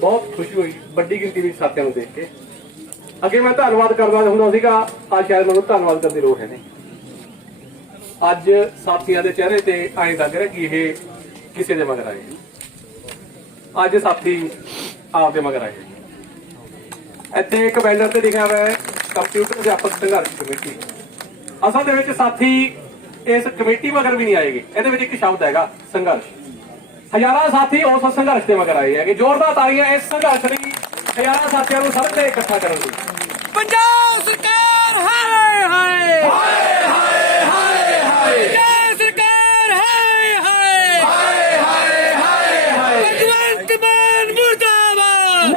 ਬਹੁਤ ਖੁਸ਼ੀ ਹੋਈ, ਵੱਡੀ ਗਿਣਤੀ ਵਿੱਚ ਸਾਥੀਆਂ ਨੂੰ ਦੇਖ ਕੇ। ਅੱਗੇ ਮੈਂ ਧੰਨਵਾਦ ਕਰਦਾ ਹੁੰਦਾ ਸੀਗਾ ਅੱਜ ਸ਼ਾਇਦ ਮੈਨੂੰ ਧੰਨਵਾਦ ਕਰਨ ਦੀ ਲੋੜ ਹੈ ਨਹੀਂ। ਅੱਜ ਸਾਥੀਆਂ ਦੇ ਚਿਹਰੇ ਤੇ ਐਂ ਲੱਗ ਰਿਹਾ ਕਿ ਇਹ ਕਿਸੇ ਦੇ ਮਗਰ ਆਏ ਅੱਜ ਸਾਥੀ ਆਪ ਦੇ ਮਗਰ ਆਏ ਇੱਥੇ ਇੱਕ ਬੈਨਰ ਤੇ ਲਿਖਿਆ ਹੋਇਆ ਹੈ ਕੰਪਿਊਟਰ ਅਧਿਆਪਕ ਸੰਘਰਸ਼ ਕਮੇਟੀ। ਅਸਲ ਦੇ ਵਿੱਚ ਸਾਥੀ ਇਸ ਕਮੇਟੀ ਮਗਰ ਵੀ ਨਹੀਂ ਆਏਗੇ। ਇਹਦੇ ਵਿੱਚ ਇੱਕ ਸ਼ਬਦ ਹੈਗਾ, ਸੰਘਰਸ਼। ਹਜ਼ਾਰਾਂ ਸਾਥੀ ਉਸ ਸੰਘਰਸ਼ ਦੇ ਮਗਰ ਆਏ ਹੈਗੇ। ਜ਼ੋਰਦਾਰ ਤਾੜੀਆਂ ਇਸ ਸੰਘਰਸ਼ ਲਈ ਹਜ਼ਾਰਾਂ ਸਾਥੀਆਂ ਨੂੰ ਸੜਕ ਤੇ ਇਕੱਠਾ ਕਰਨ ਲਈ। ਪੰਜਾਬ ਸਰਕਾਰ ਹਾਏ ਹਾਏ। ਹਾਏ ਹਾਏ ਹਾਏ ਹਾਏ। ਪੰਜਾਬ ਸਰਕਾਰ ਹਾਏ ਹਾਏ। ਹਾਏ ਹਾਏ ਹਾਏ ਹਾਏ। ਭਗਵੰਤ ਮਾਨ ਮੁਰਦਾਬਾਦ।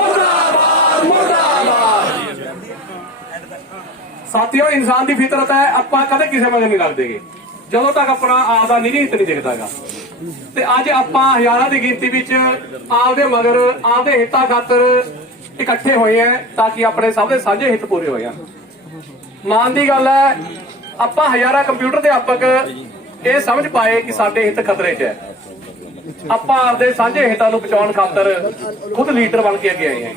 ਸਾਥੀਓ ਇਨਸਾਨ ਦੀ ਫਿਤਰਤ ਹੈ ਆਪਾਂ ਕਦੇ ਕਿਸੇ ਮਗਰ ਨਹੀਂ ਲੱਗਦੇਗੇ। ਜਦੋਂ ਤੱਕ ਆਪਣਾ ਆਪ ਦਾ ਨਿਰੀ ਹਿੱਤ ਨਹੀਂ ਦਿਖਦਾਗਾ। ਤੇ ਅੱਜ ਆਪਾਂ ਹਜ਼ਾਰਾਂ ਦੀ ਗਿਣਤੀ ਵਿੱਚ ਆਪਦੇ ਮਗਰ, ਆਪਦੇ ਹਿੱਤਾਂ ਖਾਤਰ ਇਕੱਠੇ ਹੋਏ ਆ ਤਾਂ ਕਿ ਆਪਣੇ ਸਭ ਦੇ ਸਾਂਝੇ ਹਿੱਤ ਪੂਰੇ ਹੋਏ ਆ। ਮਾਨ ਦੀ ਗੱਲ ਹੈ, ਆਪਾਂ ਹਜ਼ਾਰਾਂ ਕੰਪਿਊਟਰ ਅਧਿਆਪਕ ਇਹ ਸਮਝ ਪਾਏ ਕਿ ਸਾਡੇ ਹਿੱਤ ਖਤਰੇ 'ਚ ਹੈ। ਆਪਾਂ ਆਪਦੇ ਸਾਂਝੇ ਹਿੱਤਾਂ ਨੂੰ ਬਚਾਉਣ ਖਾਤਰ ਖੁਦ ਲੀਡਰ ਬਣ ਕੇ ਅੱਗੇ ਆਏ ਹਾਂ।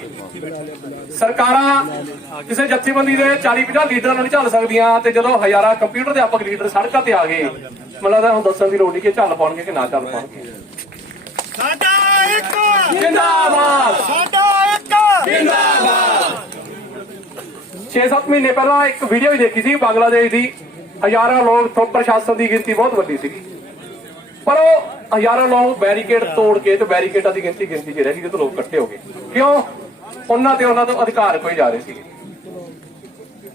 ਸਰਕਾਰਾਂ ਕਿਸੇ ਜਥੇਬੰਦੀ ਦੇ 40-50 ਲੀਡਰਾਂ ਨੂੰ ਝੱਲ ਸਕਦੀਆਂ ਤੇ ਜਦੋਂ ਹਜ਼ਾਰਾਂ ਕੰਪਿਊਟਰ ਅਧਿਆਪਕ ਲੀਡਰ ਸੜਕਾਂ ਤੇ ਆ ਗਏ ਮੈਨੂੰ ਲੱਗਦਾ ਹੁਣ ਦੱਸਣ ਦੀ ਲੋੜ ਨਹੀਂ ਕਿ ਝੱਲ ਪਾਉਣਗੇ ਕਿ ਨਾ ਝੱਲ ਪਾਉਣਗੇ। ਸਾਡਾ ਇੱਕ! ਜਿੰਦਾਬਾਦ! ਸਾਡਾ ਇੱਕ! 6-7 ਮਹੀਨੇ ਪਹਿਲਾਂ ਇੱਕ ਵੀਡੀਓ ਵੀ ਦੇਖੀ ਸੀ ਬੰਗਲਾਦੇਸ਼ ਦੀ। ਹਜ਼ਾਰਾਂ ਲੋਕ ਤੋਂ ਪ੍ਰਸ਼ਾਸਨ ਦੀ ਗਿਣਤੀ ਬਹੁਤ ਵੱਡੀ ਸੀਗੀ। ਪਰ ਉਹ ਹਜ਼ਾਰਾਂ ਲੋਕ ਬੈਰੀਕੇਡ ਤੋੜ ਕੇ ਤੇ ਬੈਰੀਕੇਡਾਂ ਦੀ ਗਿਣਤੀ ਗਿਣਤੀ ਚ ਰਹਿ ਗਈ ਜਦੋਂ ਲੋਕ ਇਕੱਠੇ ਹੋ ਗਏ। ਕਿਉਂ? ਉਹਨਾਂ ਤੇ ਉਹਨਾਂ ਤੋਂ ਅਧਿਕਾਰ ਕੋਈ ਜਾ ਰਹੇ ਸੀਗੇ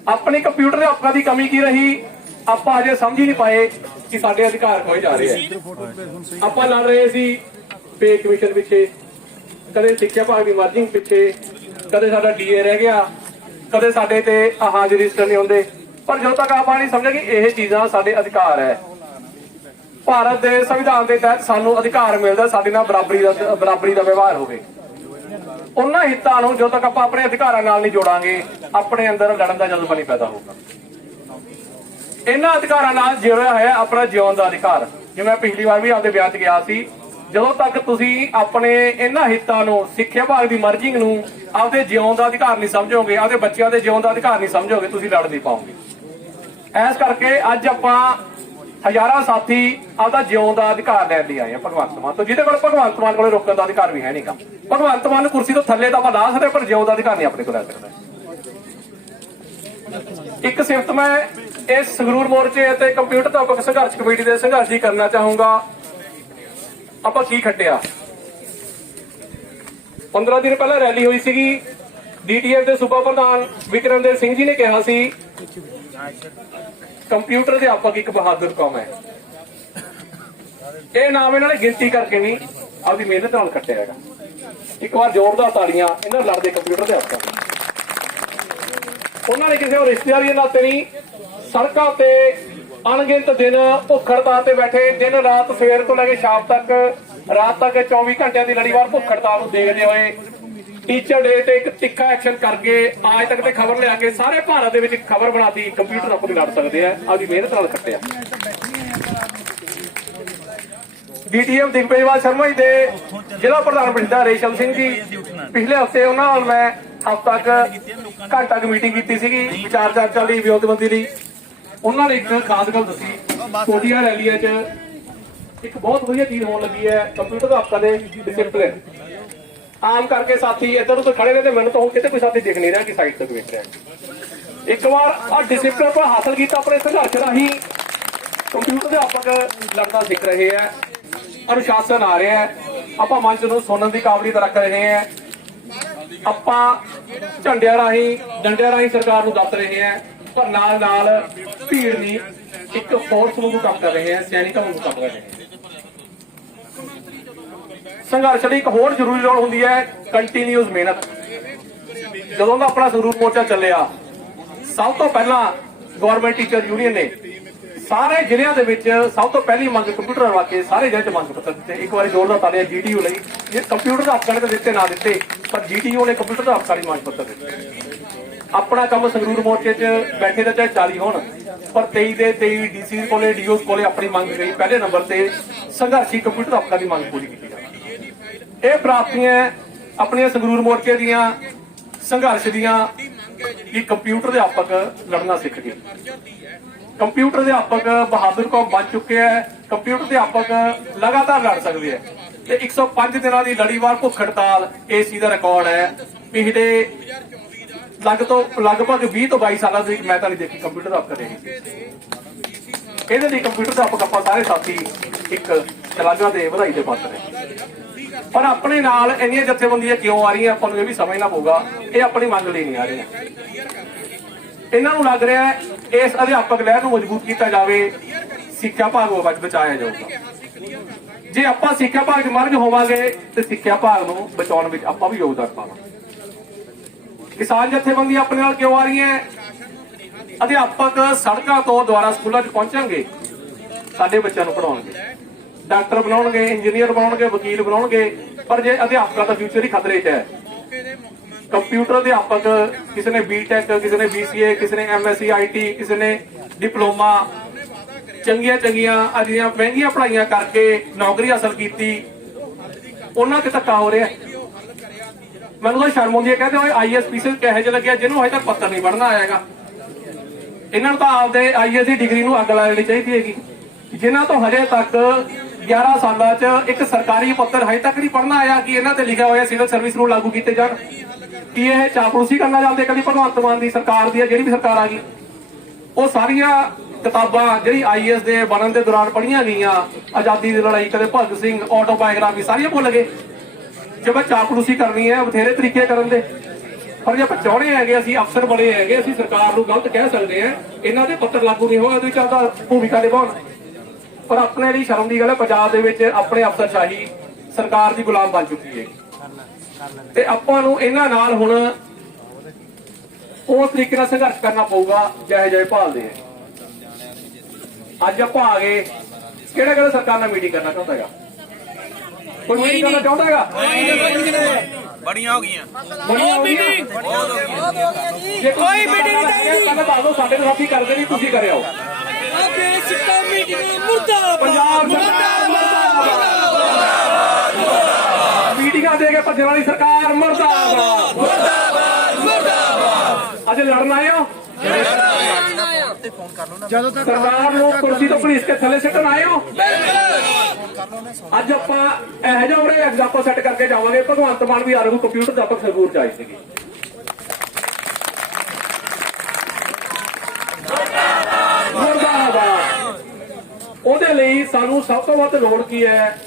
ਆਪਣੀ ਕੰਪਿਊਟਰ ਦੇ ਹੱਕਾਂ ਦੀ ਕਮੀ ਕੀ ਰਹੀ? ਆਪਾਂ ਅਜੇ ਸਮਝ ਹੀ ਨਹੀਂ ਪਾਏ ਕਿ ਸਾਡੇ ਅਧਿਕਾਰ ਕੋਈ ਜਾ ਰਹੇ ਹੈ। ਆਪਾਂ ਲੜ ਰਹੇ ਸੀ ਪੇ ਕਮਿਸ਼ਨ ਪਿੱਛੇ। ਕਦੇ ਸਿੱਖਿਆ ਭਾਗ ਦੀ ਮਾਰਜਿੰਗ ਪਿੱਛੇ। ਕਦੇ ਸਾਡਾ ਡੀਏ ਰਹਿ ਗਿਆ। ਕਦੇ ਸਾਡੇ ਤੇ ਆਹ ਰਜਿਸਟਰ ਨਹੀਂ ਹੁੰਦੇ। ਪਰ ਜਦੋਂ ਤੱਕ ਆਪਾਂ ਨਹੀਂ ਸਮਝਿਆ ਕਿ ਇਹ ਚੀਜ਼ਾਂ ਸਾਡੇ ਅਧਿਕਾਰ ਹੈ। ਭਾਰਤ ਦੇ ਸੰਵਿਧਾਨ ਦੇ ਤਹਿਤ ਸਾਨੂੰ ਅਧਿਕਾਰ ਮਿਲਦਾ ਸਾਡੇ ਨਾਲ ਬਰਾਬਰੀ ਦਾ ਬਰਾਬਰੀ ਦਾ ਵਿਵਹਾਰ ਹੋਵੇ। ਉਹਨਾਂ ਹਿੱਤਾਂ ਨੂੰ ਜਦੋਂ ਤੱਕ ਆਪਾਂ ਆਪਣੇ ਅਧਿਕਾਰਾਂ ਨਾਲ ਨਹੀਂ ਜੋੜਾਂਗੇ, ਆਪਣੇ ਅੰਦਰ ਲੜਨ ਦਾ ਜਜ਼ਬਾ ਨਹੀਂ ਪੈਦਾ ਹੋਊਗਾ। ਇਹਨਾਂ ਅਧਿਕਾਰਾਂ ਨਾਲ ਜੁੜਿਆ ਹੋਇਆ ਆਪਣਾ ਜਿਉਣ ਦਾ ਅਧਿਕਾਰ। ਜਿਵੇਂ ਪਿਛਲੀ ਵਾਰ ਵੀ ਆਪਦੇ ਬਿਆਨ 'ਚ ਗਿਆ ਸੀ, ਜਦੋਂ ਤੱਕ ਤੁਸੀਂ ਆਪਣੇ ਇਹਨਾਂ ਹਿੱਤਾਂ ਨੂੰ, ਸਿੱਖਿਆ ਭਾਗ ਦੀ ਮਰਜ਼ਿੰਗ ਨੂੰ ਆਪਦੇ ਜਿਉਣ ਦਾ ਅਧਿਕਾਰ ਨਹੀਂ ਸਮਝੋਗੇ, ਆਪਦੇ ਬੱਚਿਆਂ ਦੇ ਜਿਉਣ ਦਾ ਅਧਿਕਾਰ ਨਹੀਂ ਸਮਝੋਗੇ, ਤੁਸੀਂ ਲੜ ਨਹੀਂ ਪਾਓਗੇ। ਐਸ ਕਰਕੇ ਅੱਜ ਆਪਾਂ ਹਜ਼ਾਰਾਂ ਸਾਥੀ ਆਪਦਾ ਜਿਉਣ ਦਾ ਅਧਿਕਾਰ ਲੈਣ ਲਈ ਆਏ ਆ ਭਗਵੰਤ ਮਾਨ ਤੋਂ, ਜਿਹਦੇ ਕੋਲ ਭਗਵੰਤ ਮਾਨ ਕੋਲੇ ਰੋਕਣ ਦਾ ਅਧਿਕਾਰ ਵੀ ਹੈ ਨਹੀਂਗਾ ਭਗਵੰਤ ਮਾਨ ਨੂੰ ਕੁਰਸੀ ਤੋਂ ਥੱਲੇ ਤਾਂ ਆਪਾਂ ਸਕਦੇ ਪਰ ਜਿਉਣ ਦਾ ਅਧਿਕਾਰ ਨਹੀਂ ਆਪਣੇ ਕੋਲ ਲੈ ਸਕਦਾ। ਇੱਕ ਸਿਫਤ ਮੈਂ ਇਸ ਸੰਗਰੂਰ ਮੋਰਚੇ ਅਤੇ ਕੰਪਿਊਟਰ ਅਧਿਆਪਕ ਸੰਘਰਸ਼ ਕਮੇਟੀ ਦੇ ਸੰਘਰਸ਼ ਦੀ ਕਰਨਾ ਚਾਹੂੰਗਾ। ਆਪਾਂ ਕੀ ਖੱਟਿਆ? 15 ਦਿਨ ਪਹਿਲਾਂ ਰੈਲੀ ਹੋਈ ਸੀਗੀ। ਡੀਟੀਐਫ ਦੇ ਸੂਬਾ ਪ੍ਰਧਾਨ ਵਿਕਰਮਦੇਵ ਸਿੰਘ ਜੀ ਨੇ ਕਿਹਾ ਸੀ ਕੰਪਿਊਟਰ ਅਧਿਆਪਕ ਇੱਕ ਬਹਾਦਰ ਕੌਮ ਹੈ ਇਹ ਨਾਮ ਇਹਨਾਂ ਨੇ ਗਿਣਤੀ ਕਰਕੇ ਨਹੀਂ ਆਪਦੀ ਮਿਹਨਤ ਨਾਲ ਕੱਟਿਆ ਹੈਗਾ ਇੱਕ ਵਾਰ ਜ਼ੋਰਦਾਰ ਤਾੜੀਆਂ, ਇਹਨਾਂ ਲੜਦੇ ਕੰਪਿਊਟਰ ਅਧਿਆਪਕਾਂ ਲਈ। ਉਹਨਾਂ ਨੇ ਕਿਸੇ ਹੋਰ ਰਿਸ਼ਤੇਦਾਰੀ ਦੇ ਨਾਤੇ ਨਹੀਂ, ਸੜਕਾਂ ਤੇ ਅਣਗਿਣਤ ਦਿਨ ਭੁੱਖ ਹੜਤਾਲ ਤੇ ਬੈਠੇ, ਦਿਨ ਰਾਤ ਸਵੇਰ ਤੋਂ ਲੈ ਕੇ ਸ਼ਾਮ ਤੱਕ, ਰਾਤ ਤੱਕ 24 ਘੰਟਿਆਂ ਦੀ ਲੜੀਵਾਰ ਭੁੱਖ ਹੜਤਾਲ ਨੂੰ ਦੇਖਦੇ ਹੋਏ ਟੀਚਰ ਡੇ ਤੇ ਇੱਕ ਤਿੱਖਾ ਐਕਸ਼ਨ ਕਰਕੇ ਅੱਜ ਤੱਕ ਤੇ ਖਬਰ ਲਿਆ ਕੇ ਸਾਰੇ ਭਾਰਤ ਦੇ ਵਿੱਚ ਇੱਕ ਖਬਰ ਬਣਾਤੀ ਕੰਪਿਊਟਰ ਆਪਣੀ ਲੜ ਸਕਦੇ ਆ, ਆਪਦੀ ਮਿਹਨਤ ਨਾਲ ਕੱਟਿਆ। ਡੀਟੀਐਮ ਦਿਗਵੇਜਵਾਲ ਸ਼ਰਮਾ ਜੀ ਦੇ ਜ਼ਿਲ੍ਹਾ ਪ੍ਰਧਾਨ ਬਠਿੰਡਾ ਰੇਸ਼ਮ ਸਿੰਘ ਜੀ, ਪਿਛਲੇ ਹਫ਼ਤੇ ਉਹਨਾਂ ਨਾਲ ਮੈਂ ਹਫ਼ਤਾ ਤੱਕ ਘੰਟਾ ਕੁ ਮੀਟਿੰਗ ਕੀਤੀ ਸੀਗੀ, ਵਿਚਾਰ ਚਰਚਾ ਲਈ ਵਿਉਂਤਬੰਦੀ ਲਈ। ਉਹਨਾਂ ਨੇ ਇੱਕ ਖਾਸ ਗੱਲ ਦੱਸੀ ਛੋਟੀਆਂ ਰੈਲੀਆਂ 'ਚ ਇੱਕ ਬਹੁਤ ਵਧੀਆ ਚੀਜ਼ ਹੋਣ ਲੱਗੀ ਹੈ ਕੰਪਿਊਟਰ ਦਾ ਹਫਤਾ ਦੇ ਡਿਸਪਲਿਨ ਆਮ ਕਰਕੇ ਸਾਥੀ ਇੱਧਰ ਉੱਧਰ ਖੜੇ ਨੇ ਤੇ ਮੈਨੂੰ ਤਾਂ ਹੁਣ ਕਿਤੇ ਕੋਈ ਸਾਥੀ ਦਿਖ ਨਹੀਂ ਰਿਹਾ ਕਿ ਸਾਈਡ ਤੱਕ ਵੇਖ ਰਿਹਾ ਇੱਕ ਵਾਰ ਆ ਡਿਸਪਲਿਨ ਆਪਾਂ ਹਾਸਲ ਕੀਤਾ ਆਪਣੇ ਸੰਘਰਸ਼ ਰਾਹੀਂ। ਕੰਪਿਊਟਰ ਦੇ ਆਪਕ ਲੜਨਾ ਸਿੱਖ ਰਹੇ ਹੈ। ਅਨੁਸ਼ਾਸਨ ਆ ਰਿਹਾ ਆਪਾਂ ਮੰਚ ਨੂੰ ਸੁਣਨ ਦੀ ਕਾਬਲੀਅਤ ਰੱਖ ਰਹੇ ਹਾਂ। ਆਪਾਂ ਝੰਡਿਆਂ ਰਾਹੀਂ, ਡੰਡਿਆਂ ਰਾਹੀਂ ਸਰਕਾਰ ਨੂੰ ਦੱਸ ਰਹੇ ਹਾਂ। ਪਰ ਨਾਲ ਨਾਲ ਭੀੜ ਨਹੀਂ ਇੱਕ ਫੋਰਸ ਨੂੰ ਕੰਮ ਕਰ ਰਹੇ ਹਾਂ, ਸੈਨਿਕਾਂ ਨੂੰ ਕੰਮ ਕਰ ਰਹੇ ਹਾਂ। ਸੰਘਰਸ਼ ਲਈ ਇੱਕ ਹੋਰ ਜ਼ਰੂਰੀ ਰੋਲ ਹੁੰਦੀ ਹੈ ਕੰਟੀਨਿਊਸ ਮਿਹਨਤ। ਜਦੋਂ ਦਾ ਆਪਣਾ ਸਰੂਪ ਮੋਰਚਾ ਚੱਲਿਆ, ਸਭ ਤੋਂ ਪਹਿਲਾਂ ਗਵਰਨਮੈਂਟ ਟੀਚਰ ਯੂਨੀਅਨ ਨੇ ਸਾਰੇ ਜ਼ਿਲ੍ਹਿਆਂ ਦੇ ਵਿੱਚ ਸਭ ਤੋਂ ਪਹਿਲੀ ਮੰਗ ਕੰਪਿਊਟਰ ਲਵਾ ਕੇ ਸਾਰੇ ਜ਼ਿਲ੍ਹਿਆਂ 'ਚ ਮੰਗ ਪੱਤਰ ਦਿੱਤੇ। ਇੱਕ ਵਾਰੀ ਜ਼ੋਰਦਾਰ ਤਾੜੀਆਂ ਜੀਟੀਯੂ ਲਈ। ਇਹ ਕੰਪਿਊਟਰ ਦਾ ਹੱਕਾਂ ਨੇ ਤਾਂ ਦਿੱਤੇ, ਨਾ ਦਿੱਤੇ, ਪਰ ਜੀਟੀਯੂ ਨੇ ਕੰਪਿਊਟਰ ਦਾ ਹੱਕਾਂ ਲਈ ਮੰਗ ਪੱਤਰ ਦਿੱਤੇ। ਆਪਣਾ ਕੰਮ ਸੰਗਰੂਰ ਮੋਰਚੇ 'ਚ ਬੈਠੇ ਤਾਂ ਚਾਹੇ 40 ਹੋਣ, ਪਰ 23 ਦੇ 23 ਡੀਸੀ ਕੋਲੇ ਡੀਓਸ ਕੋਲੇ ਆਪਣੀ ਮੰਗ ਗਈ। ਪਹਿਲੇ ਨੰਬਰ ਤੇ ਸੰਘਰਸ਼ੀ ਕੰਪਿਊਟਰ ਹੱਕਾਂ ਦੀ ਮੰਗ ਪੂਰੀ ਕੀਤੀ। ਇਹ ਪ੍ਰਾਪਤੀਆਂ ਆਪਣੀਆਂ ਸੰਗਰੂਰ ਮੋਰਚੇ ਦੀਆਂ, ਸੰਘਰਸ਼ ਦੀਆਂ, ਕਿ ਕੰਪਿਊਟਰ ਅਧਿਆਪਕ ਲੜਨਾ ਸਿੱਖ ਗਏ। ਕੰਪਿਊਟਰ ਅਧਿਆਪਕ ਬਹਾਦਰ ਕੌਮ ਬਣ ਚੁੱਕੇ ਹੈ, ਕੰਪਿਊਟਰ ਅਧਿਆਪਕ ਲਗਾਤਾਰ ਲੜ ਸਕਦੇ ਹੈ। ਤੇ 105 ਦਿਨਾਂ ਦੀ ਲੜੀਵਾਰ ਭੁੱਖ ਹੜਤਾਲ ਏਸੀ ਦਾ ਰਿਕਾਰਡ ਹੈ। ਪਿਛਲੇ ਲਗ ਤੋਂ ਲਗਭਗ 20 ਤੋਂ 22 ਸਾਲਾਂ ਦੀ ਮੈਂ ਤਾਂ ਨਹੀਂ ਦੇਖੀ ਕੰਪਿਊਟਰ ਅਧਿਆਪਕ ਰਹੇ ਇਹਦੇ ਲਈ ਕੰਪਿਊਟਰ ਅਧਿਆਪਕ ਆਪਾਂ ਸਾਰੇ ਸਾਥੀ ਇੱਕ ਸ਼ਲਾਘਾ ਦੇ ਵਧਾਈ ਦੇ ਪਾਤਰ ਹੈ। ਪਰ ਆਪਣੇ ਨਾਲ ਇੰਨੀਆਂ ਜਥੇਬੰਦੀਆਂ ਕਿਉਂ ਆ ਰਹੀਆਂ? ਆਪਾਂ ਨੂੰ ਇਹ ਵੀ ਸਮਝਣਾ ਪਊਗਾ ਇਹ ਆਪਣੀ ਮੰਗ ਲਈ ਨਹੀਂ ਆ ਰਹੀਆਂ। ਇਹਨਾਂ ਨੂੰ ਲੱਗ ਰਿਹਾ ਇਸ ਅਧਿਆਪਕ ਲਹਿਰ ਨੂੰ ਮਜ਼ਬੂਤ ਕੀਤਾ ਜਾਵੇ, ਸਿੱਖਿਆ ਭਾਗ ਨੂੰ ਬਚਾਇਆ ਜਾਊਗਾ। ਜੇ ਆਪਾਂ ਸਿੱਖਿਆ ਭਾਗ ਦੇ ਮਰਜ ਹੋਵਾਂਗੇ, ਤੇ ਸਿੱਖਿਆ ਭਾਗ ਨੂੰ ਬਚਾਉਣ ਵਿੱਚ ਆਪਾਂ ਵੀ ਯੋਗਦਾਨ ਪਾਵਾਂਗੇ। ਕਿਸਾਨ ਜਥੇਬੰਦੀਆਂ ਆਪਣੇ ਨਾਲ ਕਿਉਂ ਆ ਰਹੀਆਂ? ਅਧਿਆਪਕ ਸੜਕਾਂ ਤੋਂ ਦੁਆਰਾ ਸਕੂਲਾਂ 'ਚ ਪਹੁੰਚਣਗੇ, ਸਾਡੇ ਬੱਚਿਆਂ ਨੂੰ ਪੜਾਉਣਗੇ ਡਾਕਟਰ ਬਣਾਉਣਗੇ, ਇੰਜੀਨੀਅਰ ਬਣਾਉਣਗੇ, ਵਕੀਲ ਬਣਾਉਣਗੇ, ਪਰ ਜੇ ਅਧਿਆਪਕਾਂ ਦਾ ਫਿਊਚਰ ਹੀ ਖਤਰੇ 'ਚ ਹੈ। ਕੰਪਿਊਟਰ ਅਧਿਆਪਕ, ਕਿਸੇ ਨੇ ਬੀਟੈਕ ਕਿਸੇ ਨੇ ਬੀਸੀਏ ਕਿਸੇ ਨੇ ਐਮਐਸਸੀ ਆਈਟੀ ਕਿਸੇ ਨੇ ਡਿਪਲੋਮਾ, ਚੰਗੀਆਂ ਚੰਗੀਆਂ, ਅਜਿਹੀਆਂ ਮਹਿੰਗੀਆਂ ਪੜ੍ਹਾਈਆਂ ਕਰਕੇ ਨੌਕਰੀ ਹਾਸਲ ਕੀਤੀ, ਉਹਨਾਂ ਤੇ ਧੱਕਾ ਹੋ ਰਿਹਾ ਮੈਨੂੰ ਤਾਂ ਸ਼ਰਮ ਆਉਂਦੀ ਹੈ, ਕਹਿੰਦੇ ਓਏ ਆਈਐਸ ਪੀਸੀ ਕਿਹੋ ਜਿਹਾ ਲੱਗਿਆ, ਜਿਹਨੂੰ ਹਜੇ ਤੱਕ ਪੱਤਰ ਨਹੀਂ ਪੜਨਾ ਆਏਗਾ ਇਹਨਾਂ ਨੂੰ ਤਾਂ ਆਪਦੇ ਆਈਐਸ ਦੀ ਡਿਗਰੀ ਨੂੰ ਅੱਗ ਲਾ ਲੈਣੀ ਚਾਹੀਦੀ ਹੈਗੀ। ਜਿਨ੍ਹਾਂ ਤੋਂ ਹਜੇ ਤੱਕ 11 ਸਾਲਾਂ 'ਚ ਇੱਕ ਸਰਕਾਰੀ ਪੱਤਰ ਹਜੇ ਤੱਕ ਨਹੀਂ ਪੜਨਾ ਆਇਆ ਕਿ ਇਹਨਾਂ ਤੇ ਲਿਖਿਆ ਹੋਇਆ ਸਿਵਲ ਸਰਵਿਸ ਨੂੰ ਲਾਗੂ ਕੀਤੇ ਜਾਣ। ਕੀ ਇਹ ਚਾਪਲੂਸੀ ਕਰਨਾ ਚਾਹੁੰਦੇ ਕਦੀ ਭਗਵੰਤ ਮਾਨ ਦੀ ਸਰਕਾਰ ਦੀ ਜਿਹੜੀ ਵੀ ਸਰਕਾਰ ਆ ਗਈ? ਉਹ ਸਾਰੀਆਂ ਕਿਤਾਬਾਂ ਜਿਹੜੀ ਆਈਐਸ ਦੇ ਬਣਨ ਦੇ ਦੌਰਾਨ ਪੜ੍ਹੀਆਂ ਗਈਆਂ, ਆਜ਼ਾਦੀ ਦੀ ਲੜਾਈ ਕਦੇ ਭਗਤ ਸਿੰਘ ਆਟੋਬਾਇਓਗ੍ਰਾਫੀ ਸਾਰੀਆਂ ਭੁੱਲ ਗਏ। ਜੇ ਮੈਂ ਚਾਪਲੂਸੀ ਕਰਨੀ ਹੈ, ਬਥੇਰੇ ਤਰੀਕੇ ਕਰਨ ਦੇ। ਪਰ ਜੇ ਆਪਾਂ ਹੈਗੇ, ਅਸੀਂ ਅਫਸਰ ਬਣੇ ਹੈਗੇ, ਅਸੀਂ ਸਰਕਾਰ ਨੂੰ ਗਲਤ ਕਹਿ ਸਕਦੇ ਹਾਂ, ਇਹਨਾਂ ਦੇ ਪੱਤਰ ਲਾਗੂ ਨਹੀਂ ਹੋਏ, ਉਹਦੇ ਚੱਲਦਾ ਭੂਮਿਕਾ ਨਿਭਾਉਣ। ਪਰ ਆਪਣੇ ਲਈ ਸ਼ਰਮ ਦੀ ਗੱਲ ਹੈ ਪੰਜਾਬ ਦੇ ਵਿੱਚ ਆਪਣੇ ਅਫਸਰਸ਼ਾਹੀ ਸਰਕਾਰ ਦੀ ਗੁਲਾਮ ਬਣ ਚੁੱਕੀ ਹੈ। ਤੇ ਆਪਾਂ ਨੂੰ ਇਹਨਾਂ ਨਾਲ ਹੁਣ ਉਸ ਤਰੀਕੇ ਨਾਲ ਸੰਘਰਸ਼ ਕਰਨਾ ਪਊਗਾ ਜਿਹੇ ਜਿਹੇ ਭਾਲਦੇ ਆ ਅੱਜ ਆਪਾਂ ਆ ਗਏ। ਕਿਹੜਾ ਕਿਹੜਾ ਸਰਕਾਰ ਨਾਲ ਮੀਟਿੰਗ ਕਰਨਾ ਚਾਹੁੰਦਾ ਹੈਗਾ? ਕੋਈ ਮੀਟਿੰਗ ਕਰਨਾ ਚਾਹੁੰਦਾ ਹੈਗਾ? ਬੜੀਆਂ ਹੋ ਗਈਆਂ। ਬੜੀ ਹੋ ਗਈ ਜੇ। ਕੋਈ ਮੀਟਿੰਗ ਨਹੀਂ ਚਾਹੀਦੀ ਸਾਡੇ ਸਾਥੀ ਕਰਦੇ ਨਹੀਂ ਤੁਸੀਂ ਕਰਿਓ। ਮੀਟਿੰਗ ਮੁਰਦਾਬਾਦ। ਪੰਜਾਬ ਸਰਕਾਰ ਮੁਰਦਾਬਾਦ। ਮੀਟਿੰਗਾਂ ਦੇ ਕੇ ਭੱਜਣ ਵਾਲੀ ਸਰਕਾਰ ਮੁਰਦਾਬਾਦ। ਮੁਰਦਾਬਾਦ। ਮੁਰਦਾਬਾਦ। ਅੱਜ ਲੜਨ ਆਏ ਹੋ? ਜਦੋਂ ਤੱਕ ਸਰਕਾਰ ਨੂੰ ਕੁਰਸੀ ਤੋਂ ਪੁਲਿਸ ਕੇ ਥੱਲੇ ਸਿੱਟਣ ਆਏ ਹੋ? ਅੱਜ ਆਪਾਂ ਇਹੋ ਜਿਹਾ ਉਰੇ ਐਗਜ਼ਾਮਪਲ ਸੈੱਟ ਕਰਕੇ ਜਾਵਾਂਗੇ। ਭਗਵੰਤ ਮਾਨ ਵੀ ਆਰੂ ਕੰਪਿਊਟਰ ਦਾ ਆਪਾਂ ਸਰਗੂਰ ਚ ਆਏ ਸੀਗੇ ਮੁਰਦਾਬਾਦ ਉਹਦੇ ਲਈ ਸਾਨੂੰ ਸਭ ਤੋਂ ਵੱਧ ਲੋੜ ਕੀ ਹੈ?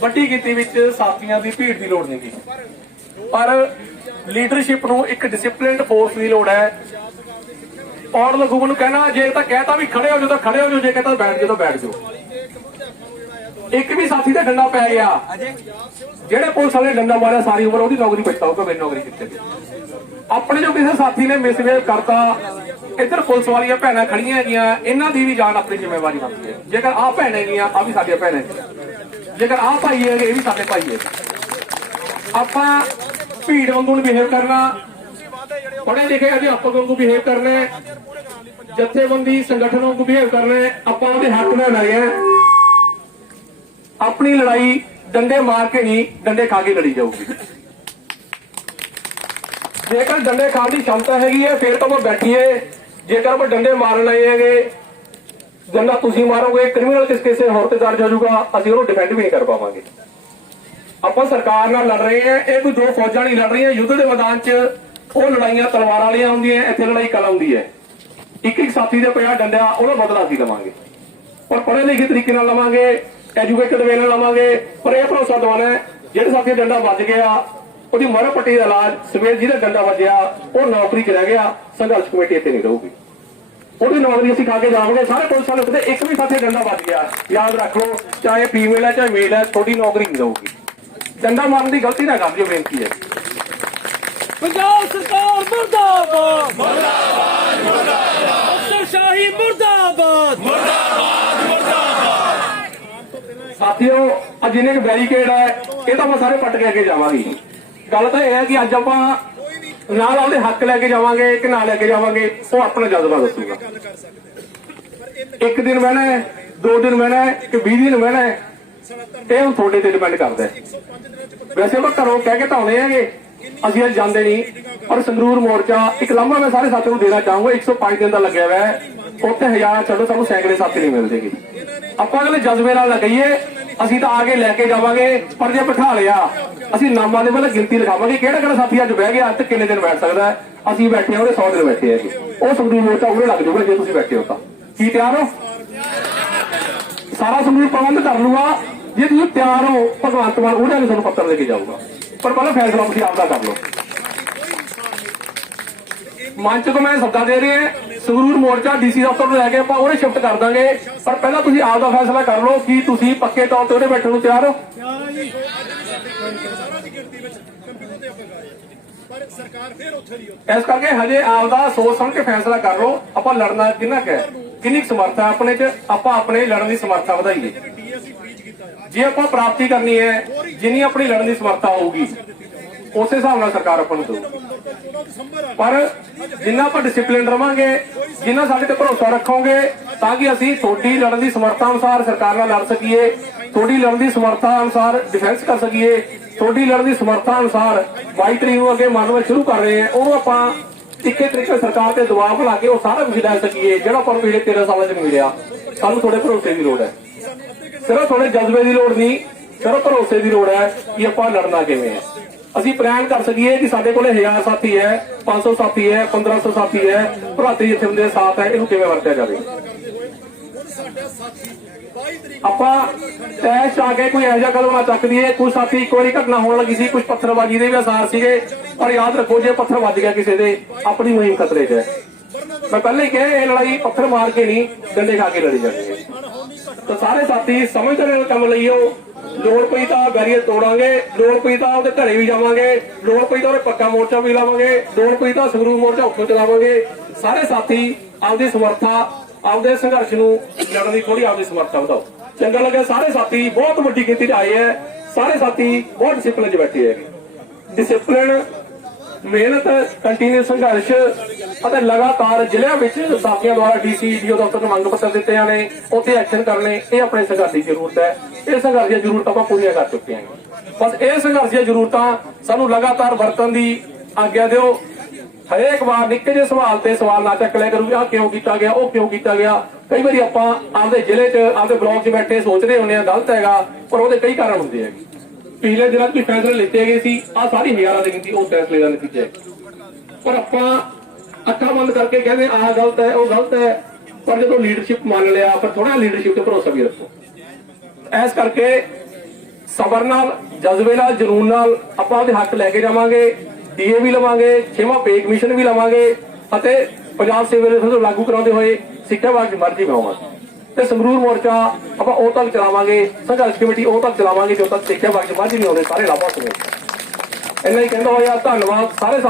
ਵੱਡੀ ਗਿਣਤੀ ਵਿੱਚ ਸਾਥੀਆਂ ਦੀ ਭੀੜ ਦੀ ਲੋੜ ਨਹੀਂ ਗੀ। ਪਰ ਲੀਡਰਸ਼ਿਪ ਨੂੰ ਇੱਕ ਡਿਸਪਲਿਨਡ ਫੋਰਸ ਦੀ ਲੋੜ ਹੈ। ਔਰ ਲਖੂਬ ਨੂੰ ਕਹਿਣਾ, ਜੇ ਤਾਂ ਕਹਿਤਾ ਵੀ ਖੜੇ ਹੋ ਜਾਓ ਤਾਂ ਖੜੇ ਹੋ ਜਾਓ, ਜੇ ਕਹਤਾ ਬੈਠ ਜਾਓ ਤਾਂ ਬੈਠ ਜਾਓ। ਇੱਕ ਵੀ ਸਾਥੀ ਦਾ ਡੰਡਾ ਪੈ ਗਿਆ। ਜਿਹੜੇ ਪੁਲਿਸ ਵਾਲੇ ਡੰਡਾ ਮਾਰਿਆ, ਸਾਰੀ ਉਮਰ ਉਹਦੀ ਨੌਕਰੀ ਬਚਤਾ ਹੋਊਗਾ ਮੇਰੀ ਨੌਕਰੀ ਕਿੱਥੇ ਆਪਣੇ ਜੋ ਕਿਸੇ ਸਾਥੀ ਨੇ ਮਿਸਬਿਹੇਵ ਕਰਤਾ, ਇੱਧਰ ਪੁਲਿਸ ਵਾਲੀਆਂ ਭੈਣਾਂ ਖੜੀਆਂ ਹੈਗੀਆਂ, ਇਹਨਾਂ ਦੀ ਵੀ ਜਾਨ ਆਪਣੀ ਜ਼ਿੰਮੇਵਾਰੀ ਬਣਦੀ ਹੈ। ਜੇਕਰ ਆਹ ਭੈਣਾਂ ਹੈਗੀਆਂ ਆ ਵੀ ਸਾਡੀਆਂ ਭੈਣਾਂ ਜੇਕਰ ਆਹ ਭਾਈ ਹੈਗੇ, ਇਹ ਵੀ ਸਾਡੇ ਭਾਈ ਹੈਗੇ। ਆਪਾਂ ਭੀੜ ਵਾਂਗੂ ਬਿਹੇਵ ਕਰਨਾ। ਪੜ੍ਹੇ ਲਿਖੇ ਅਧਿਆਪਕ ਵਾਂਗੂ ਬਿਹੇਵ ਕਰਨਾ ਜਥੇਬੰਦੀ ਸੰਗਠਨ ਵਾਂਗੂ ਬਿਹੇਵ ਕਰਨਾ ਆਪਾਂ ਉਹਦੇ ਹੱਕ ਨਾਲ ਲੜੇ ਆਪਣੀ ਲੜਾਈ ਡੰਡੇ ਮਾਰ ਕੇ ਨਹੀਂ, ਡੰਡੇ ਖਾ ਕੇ ਲੜੀ ਜਾਊਗੀ। ਜੇਕਰ ਡੰਡੇ ਖਾਣ ਦੀ ਸ਼ਮਤਾ ਹੈਗੀ ਹੈ, ਫਿਰ ਤਾਂ ਉਹ ਬੈਠੀਏ ਜੇਕਰ ਉਹ ਡੰਡੇ ਮਾਰਨ ਲਏ ਹੈਗੇ, ਡੰਡਾ ਤੁਸੀਂ ਮਾਰੋਗੇ ਕ੍ਰਿਮੀਨਲ ਕਿਸ ਕਿਸੇ ਹੋਰ ਤੇ ਦਰਜ ਹੋ ਜਾਊਗਾ, ਅਸੀਂ ਉਹਨੂੰ ਡਿਫੈਂਡ ਵੀ ਨਹੀਂ ਕਰ ਪਾਵਾਂਗੇ। ਆਪਾਂ ਸਰਕਾਰ ਨਾਲ ਲੜ ਰਹੇ ਹਾਂ, ਇਹ ਕੋਈ ਦੋ ਫੌਜਾਂ ਨਹੀਂ ਲੜ ਰਹੀਆਂ, ਯੁੱਧ ਦੇ ਮੈਦਾਨ 'ਚ ਉਹ ਲੜਾਈਆਂ ਤਲਵਾਰਾਂ ਵਾਲੀਆਂ ਹੁੰਦੀਆਂ, ਇੱਥੇ ਲੜਾਈ ਕਲਾ ਹੁੰਦੀ ਹੈ। ਇੱਕ ਇੱਕ ਸਾਥੀ ਦੇ ਪਿਆ ਡੰਡਿਆ ਉਹਦਾ ਬਦਲਾ ਅਸੀਂ ਲਵਾਂਗੇ। ਪਰ ਪੜ੍ਹੇ ਲਿਖੇ ਤਰੀਕੇ ਨਾਲ ਲਵਾਂਗੇ ਐਜੂਕੇਟਡ ਵੇ ਨਾਲ ਲਵਾਂਗੇ, ਪਰ ਇਹ ਭਰੋਸਾ ਦਵਾਉਣਾ ਜਿਹੜੇ ਸਾਥੀ ਡੰਡਾ ਵੱਜ ਗਿਆ ਉਹਦੀ ਮਰ ਪੱਟੀ ਦਾ ਇਲਾਜ ਸਵੇਰ ਜਿਹਦਾ ਡੰਡਾ ਵੱਜਿਆ ਉਹ ਨੌਕਰੀ 'ਚ ਰਹਿ ਗਿਆ ਸੰਘਰਸ਼ ਕਮੇਟੀ ਇੱਥੇ ਨਹੀਂ ਰਹੂਗੀ। ਉਹਦੀ ਨੌਕਰੀ ਅਸੀਂ ਖਾ ਕੇ ਜਾਵਾਂਗੇ ਸਾਰੇ ਪੁਲਿਸ ਵਾਲੇ ਉੱਤੇ ਇੱਕ ਵੀ ਸਾਥੀ ਡੰਡਾ ਵੱਜ ਗਿਆ ਯਾਦ ਰੱਖ ਲਓ ਚਾਹੇ ਫੀਮੇਲ ਹੈ ਚਾਹੇ ਮੇਲ ਹੈ ਤੁਹਾਡੀ ਨੌਕਰੀ ਨਹੀਂ ਰਹੂਗੀ। ਡੰਡਾ ਮਾਰਨ ਦੀ ਗਲਤੀ ਨਾ ਕਰ ਦਿਓ ਬੇਨਤੀ ਹੈ। ਪੰਜਾਬ ਸਰਕਾਰ ਮੁਰਦਾਬਾਦ। ਮੁਰਦਾਬਾਦ ਮੁਰਦਾਬਾਦ। ਅਫਸਰਸ਼ਾਹੀ ਮੁਰਦਾਬਾਦ। ਸਾਥੀਓ ਅੱਜ ਬੈਰੀਕੇਡ ਹੈ ਇਹ ਤਾਂ ਆਪਾਂ ਸਾਰੇ ਪੱਟ ਕੇ ਅੱਗੇ ਜਾਵਾਂਗੇ। ਗੱਲ ਤਾਂ ਇਹ ਹੈ ਕਿ ਅੱਜ ਆਪਾਂ ਨਾਲ ਉਹਦੇ ਹੱਕ ਲੈ ਕੇ ਜਾਵਾਂਗੇ ਕਿ ਨਾ ਲੈ ਕੇ ਜਾਵਾਂਗੇ, ਉਹ ਆਪਣਾ ਜਜ਼ਬਾ ਦੱਸੂਗਾ। ਇੱਕ ਦਿਨ ਬਹਿਣਾ ਹੈ, ਦੋ ਦਿਨ ਬਹਿਣਾ ਹੈ ਕਿ 20 ਦਿਨ ਬਹਿਣਾ ਹੈ, ਇਹ ਹੁਣ ਤੁਹਾਡੇ ਤੇ ਡਿਪੈਂਡ ਕਰਦਾ ਵੈਸੇ ਆਪਾਂ ਘਰੋਂ ਕਹਿ ਕੇ ਧਾਉਣੇ ਹੈਗੇ, ਅਸੀਂ ਅੱਜ ਜਾਂਦੇ ਨਹੀਂ, ਪਰ ਸੰਗਰੂਰ ਮੋਰਚਾ, ਇੱਕ ਲੰਮਾ ਮੈਂ ਸਾਰੇ ਸਾਥੀਆਂ ਨੂੰ ਦੇਣਾ ਚਾਹੂੰਗਾ 105 ਦਿਨ ਦਾ ਲੱਗਿਆ ਹੋਇਆ ਹੈ, ਉੱਥੇ ਹਜ਼ਾਰ ਛੱਡੋ, ਸਾਨੂੰ ਸੈਂਕੜੇ ਸਾਥੀ ਨਹੀਂ ਮਿਲਦੇਗੇ ਆਪਾਂ ਅਗਲੇ ਜਜ਼ਬੇ ਨਾਲ ਲਗਾਈਏ ਅਸੀਂ ਤਾਂ ਆ ਕੇ ਲੈ ਕੇ ਜਾਵਾਂਗੇ ਪਰ ਜੇ ਬਿਠਾ ਲਿਆ। ਅਸੀਂ ਨਾਮਾਂ ਦੇ ਵੱਲ ਗਿਣਤੀ ਲਿਖਾਵਾਂਗੇ ਕਿਹੜਾ ਕਿਹੜਾ ਸਾਥੀ ਅੱਜ ਬਹਿ ਗਿਆ, ਤੇ ਕਿੰਨੇ ਦਿਨ ਬੈਠ ਸਕਦਾ ਹੈ। ਅਸੀਂ ਬੈਠੇ ਹਾਂ ਉਹਦੇ 100 ਦਿਨ ਬੈਠੇ ਹੈਗੇ। ਉਹ ਸੰਗਰੂਰ ਮੋਰਚਾ ਉਹਨੇ ਲੱਗ ਜਾਊਗਾ, ਜੇ ਤੁਸੀਂ ਬੈਠੇ ਹੋ ਤਾਂ। ਕੀ ਤਿਆਰ ਹੋ? ਸਾਰਾ ਸੰਗਰੂਰ ਪ੍ਰਬੰਧ ਕਰ ਲੂਗਾ ਜੇ ਤੁਸੀਂ ਤਿਆਰ ਹੋ, ਭਗਵੰਤ ਮਾਨ ਉਹਦਾ ਵੀ ਤੁਹਾਨੂੰ ਪੱਤਰ ਲੈ ਕੇ ਜਾਊਗਾ। ਪਰ ਪਹਿਲਾਂ ਫੈਸਲਾ ਤੁਸੀਂ ਆਪਦਾ ਕਰ ਲਓ। ਮੰਚ ਤੋਂ ਮੈਂ ਸੱਦਾ ਦੇ ਰਿਹਾ, ਸੰਗਰੂਰ ਮੋਰਚਾ ਡੀਸੀ ਦਫ਼ਤਰ ਨੂੰ ਲੈ ਕੇ ਆਪਾਂ ਉਹਨੇ ਸ਼ਿਫਟ ਕਰ ਦਾਂਗੇ। ਪਰ ਪਹਿਲਾਂ ਤੁਸੀਂ ਆਪਦਾ ਫੈਸਲਾ ਕਰ ਲਓ ਕਿ ਤੁਸੀਂ ਪੱਕੇ ਤੌਰ ਤੇ ਉਹਦੇ ਬੈਠਣ ਨੂੰ ਤਿਆਰ ਹੋ। ਇਸ ਕਰਕੇ ਹਜੇ ਆਪਦਾ ਸੋਚ ਸਮਝ ਕੇ ਫੈਸਲਾ ਕਰ ਲਓ, ਆਪਾਂ ਲੜਨਾ ਕਿੰਨਾ ਕੁ ਹੈ, ਕਿੰਨੀ ਕੁ ਸਮਰੱਥਾ ਆਪਣੇ ਚ, ਆਪਾਂ ਆਪਣੇ ਲੜਨ ਦੀ ਸਮਰੱਥਾ ਵਧਾਈਏ। ਜੇ ਆਪਾਂ ਪ੍ਰਾਪਤੀ ਕਰਨੀ ਹੈ, ਜਿੰਨੀ ਆਪਣੀ ਲੜਨ ਦੀ ਸਮਰੱਥਾ ਹੋਊਗੀ, ਉਸੇ ਹਿਸਾਬ ਨਾਲ ਸਰਕਾਰ ਆਪਾਂ ਨੂੰ ਦੇਊਗੀ। ਪਰ ਜਿੰਨਾ ਆਪਾਂ ਡਿਸਪਲਿਨ ਰਵਾਂਗੇ, ਜਿੰਨਾ ਸਾਡੇ ਤੇ ਭਰੋਸਾ ਰੱਖੋਗੇ, ਤਾਂ ਕਿ ਅਸੀਂ ਤੁਹਾਡੀ ਲੜਨ ਦੀ ਸਮਰੱਥਾ ਅਨੁਸਾਰ ਸਰਕਾਰ ਨਾਲ ਲੜ ਸਕੀਏ, ਤੁਹਾਡੀ ਲੜਨ ਦੀ ਸਮਰੱਥਾ ਅਨੁਸਾਰ ਡਿਫੈਂਸ ਕਰ ਸਕੀਏ, ਤੁਹਾਡੀ ਲੜਨ ਦੀ ਸਮਰੱਥਾ ਅਨੁਸਾਰ 22 ਤਰੀਕ ਨੂੰ ਅੱਗੇ ਮੰਨਵਾ ਸ਼ੁਰੂ ਕਰ ਰਹੇ ਹਾਂ, ਉਹ ਆਪਾਂ ਇੱਕੇ ਤਰੀਕੇ ਸਰਕਾਰ ਤੇ ਦਬਾਅ ਬਣਾ ਕੇ ਉਹ ਸਾਰਾ ਕੁਝ ਲੈ ਸਕੀਏ, ਜਿਹੜਾ ਆਪਾਂ ਨੂੰ ਪਿਛਲੇ 13 ਸਾਲਾਂ 'ਚ ਮਿਲਿਆ ਸਾਨੂੰ ਤੁਹਾਡੇ ਭਰੋਸੇ ਦੀ ਲੋੜ ਹੈ। ਸਿਰਫ ਤੁਹਾਡੇ ਜਜ਼ਬੇ ਦੀ ਲੋੜ ਨਹੀਂ, ਸਿਰਫ ਭਰੋਸੇ ਦੀ ਲੋੜ ਹੈ ਕਿ ਆਪਾਂ ਲੜਨਾ ਕਿਵੇਂ ਹੈ। ਅਸੀਂ ਪਲਾਨ ਕਰ ਸਕੀਏ ਕਿ ਸਾਡੇ ਕੋਲੇ 1000 ਸਾਥੀ ਹੈ 500 ਸਾਥੀ ਹੈ 1500 ਸਾਥੀ ਹੈ, ਭਰਾਤਰੀ ਜਿੱਥੇ ਦੇ ਸਾਥ ਹੈ, ਇਹਨੂੰ ਕਿਵੇਂ ਵਰਤਿਆ ਜਾਵੇ? ਆਪਾਂ ਤੈਸ਼ ਆ ਕੇ ਕੋਈ ਇਹੋ ਕਦਮ ਨਾ ਚੱਕ ਦਈਏ ਕੁਝ ਸਾਥੀ ਇੱਕ ਵਾਰੀ ਘਟਨਾ ਹੋਣ ਲੱਗੀ ਸੀ ਕੁਝ ਪੱਥਰਬਾਜ਼ੀ ਦੇ ਵੀ ਅਸਾਰ ਸੀਗੇ, ਪਰ ਯਾਦ ਰੱਖੋ ਜੇ ਪੱਥਰ ਵੱਜ ਗਿਆ ਕਿਸੇ ਦੇ, ਆਪਣੀ ਮੁਹਿੰਮ ਖਤਰੇ 'ਚ ਹੈ। ਮੈਂ ਪਹਿਲਾਂ ਹੀ ਕਿਹਾ, ਇਹ ਲੜਾਈ ਪੱਥਰ ਮਾਰ ਕੇ ਨਹੀਂ, ਡੰਡੇ ਖਾ ਕੇ ਲੜੀ ਜਾਣੀ ਹੈ। ਤਾਂ ਸਾਰੇ ਸਾਥੀ ਸਮਝਦੇ ਨੇ ਕੰਮ ਲਈਓ ਲੋੜ ਪਈ ਤਾਂ ਬੈਰੀਅਰ ਤੋੜਾਂਗੇ ਲੋੜ ਪਈ ਤਾਂ ਉਹਦੇ ਘਰੇ ਵੀ ਜਾਵਾਂਗੇ ਲੋੜ ਪਈ ਤਾਂ ਉਹਦੇ ਪੱਕਾ ਮੋਰਚਾ ਵੀ ਲਾਵਾਂਗੇ ਲੋੜ ਪਈ ਤਾਂ ਸੰਗਰੂਰ ਮੋਰਚਾ ਉੱਥੋਂ ਚਲਾਵਾਂਗੇ। ਸਾਰੇ ਸਾਥੀ, ਆਪਦੀ ਸਮਰੱਥਾ, ਆਪਦੇ ਸੰਘਰਸ਼ ਨੂੰ ਲੜਨ ਦੀ ਥੋੜੀ ਆਪਦੀ ਸਮਰੱਥਾ ਵਧਾਓ। ਚੰਗਾ ਲੱਗਿਆ ਸਾਰੇ ਸਾਥੀ, ਬਹੁਤ ਵੱਡੀ ਗਿਣਤੀ 'ਚ ਆਏ ਹੈ। ਸਾਰੇ ਸਾਥੀ ਬਹੁਤ ਡਿਸਪਲਿਨ 'ਚ ਬੈਠੇ ਹੈਗੇ। ਡਿਸਪਲਿਨ ਮਿਹਨਤ ਕੰਟੀਨਿਊ ਸੰਘਰਸ਼ ਅਤੇ ਲਗਾਤਾਰ ਜ਼ਿਲ੍ਹਿਆਂ ਵਿੱਚ ਸਾਥੀਆਂ ਦੁਆਰਾ ਡੀਸੀ ਡੀਓ ਦਫ਼ਤਰ ਨੂੰ ਮੰਗ ਪੱਤਰ ਦਿੱਤੇ ਨੇ ਉੱਥੇ ਐਕਸ਼ਨ ਕਰਨੇ, ਇਹ ਆਪਣੇ ਸੰਘਰਸ਼ ਦੀ ਜ਼ਰੂਰਤ ਹੈ। ਇਹ ਸੰਘਰਸ਼ ਦੀਆਂ ਜ਼ਰੂਰਤਾਂ ਆਪਾਂ ਪੂਰੀਆਂ ਕਰ ਚੁੱਕੇ ਹਾਂ ਬਸ ਇਹ ਸੰਘਰਸ਼ ਦੀਆਂ ਜ਼ਰੂਰਤਾਂ ਸਾਨੂੰ ਲਗਾਤਾਰ ਵਰਤਣ ਦੀ ਆਗਿਆ ਦਿਓ। ਹਰੇਕ ਵਾਰ ਨਿੱਕੇ ਜਿਹੇ ਸਵਾਲ ਤੇ ਸਵਾਲ ਨਾ ਚੱਕ ਲਿਆ ਕਰੂ ਵੀ ਆਹ ਕਿਉਂ ਕੀਤਾ ਗਿਆ, ਉਹ ਕਿਉਂ ਕੀਤਾ ਗਿਆ। ਕਈ ਵਾਰੀ ਆਪਾਂ ਆਪਦੇ ਜ਼ਿਲ੍ਹੇ 'ਚ, ਆਪਦੇ ਬਲਾਕ 'ਚ ਬੈਠੇ ਸੋਚਦੇ ਹੁੰਦੇ ਆ ਗਲਤ ਹੈਗਾ, ਪਰ ਉਹਦੇ ਕਈ ਕਾਰਨ ਹੁੰਦੇ ਹੈਗੇ। ਪਿਛਲੇ ਦਿਨਾਂ 'ਚ ਵੀ ਫੈਸਲੇ ਲਿੱਤੇ ਗਏ ਸੀ ਆ ਸਾਰੀ ਹਜ਼ਾਰਾਂ ਦੀ ਗਿਣਤੀ ਉਹ ਫੈਸਲੇ ਦਾ ਨਤੀਜਾ ਹੈ। ਪਰ ਆਪਾਂ ਅੱਖਾਂ ਬੰਦ ਕਰਕੇ ਕਹਿੰਦੇ, ਆਹ ਗਲਤ ਹੈ, ਉਹ ਗਲਤ ਹੈ, ਪਰ ਜਦੋਂ ਲੀਡਰਸ਼ਿਪ ਮੰਨ ਲਿਆ ਪਰ ਥੋੜਾ ਲੀਡਰਸ਼ਿਪ ਤੇ ਭਰੋਸਾ ਵੀ ਰੱਖੋ। ਐਸ ਕਰਕੇ ਸਬਰ ਨਾਲ, ਜਜ਼ਬੇ ਨਾਲ, ਜਨੂਨ ਨਾਲ ਆਪਾਂ ਉਹਦੇ ਹੱਕ ਲੈ ਕੇ ਜਾਵਾਂਗੇ, ਡੀਏ ਵੀ ਲਵਾਂਗੇ, ਛੇਵਾਂ ਪੇ ਕਮਿਸ਼ਨ ਵੀ ਲਵਾਂਗੇ, ਅਤੇ ਪੰਜਾਬ ਸਿਵਲ ਸਰਵਿਸ ਲਾਗੂ ਕਰਾਉਂਦੇ ਹੋਏ ਸਿੱਖਿਆ ਵਿਭਾਗ ਦੀ ਮਰਜ਼ੀ ਬਣਾਵਾਂਗੇ। ਤੇ ਸੰਗਰੂਰ ਮੋਰਚਾ ਆਪਾਂ ਉਹ ਤੱਕ ਚਲਾਵਾਂਗੇ, ਸੰਘਰਸ਼ ਕਮੇਟੀ ਉਹ ਤੱਕ ਚਲਾਵਾਂਗੇ ਜਦੋਂ ਤੱਕ ਸਿੱਖਿਆ ਵਿਭਾਗ ਦੀ ਨਹੀਂ ਆਉਂਦੇ, ਸਾਰੇ ਲਾਭਾਂ ਸਮੇਤ ਇੰਨਾ ਹੀ ਕਹਿੰਦਾ ਹੋਇਆ, ਧੰਨਵਾਦ, ਸਾਰੇ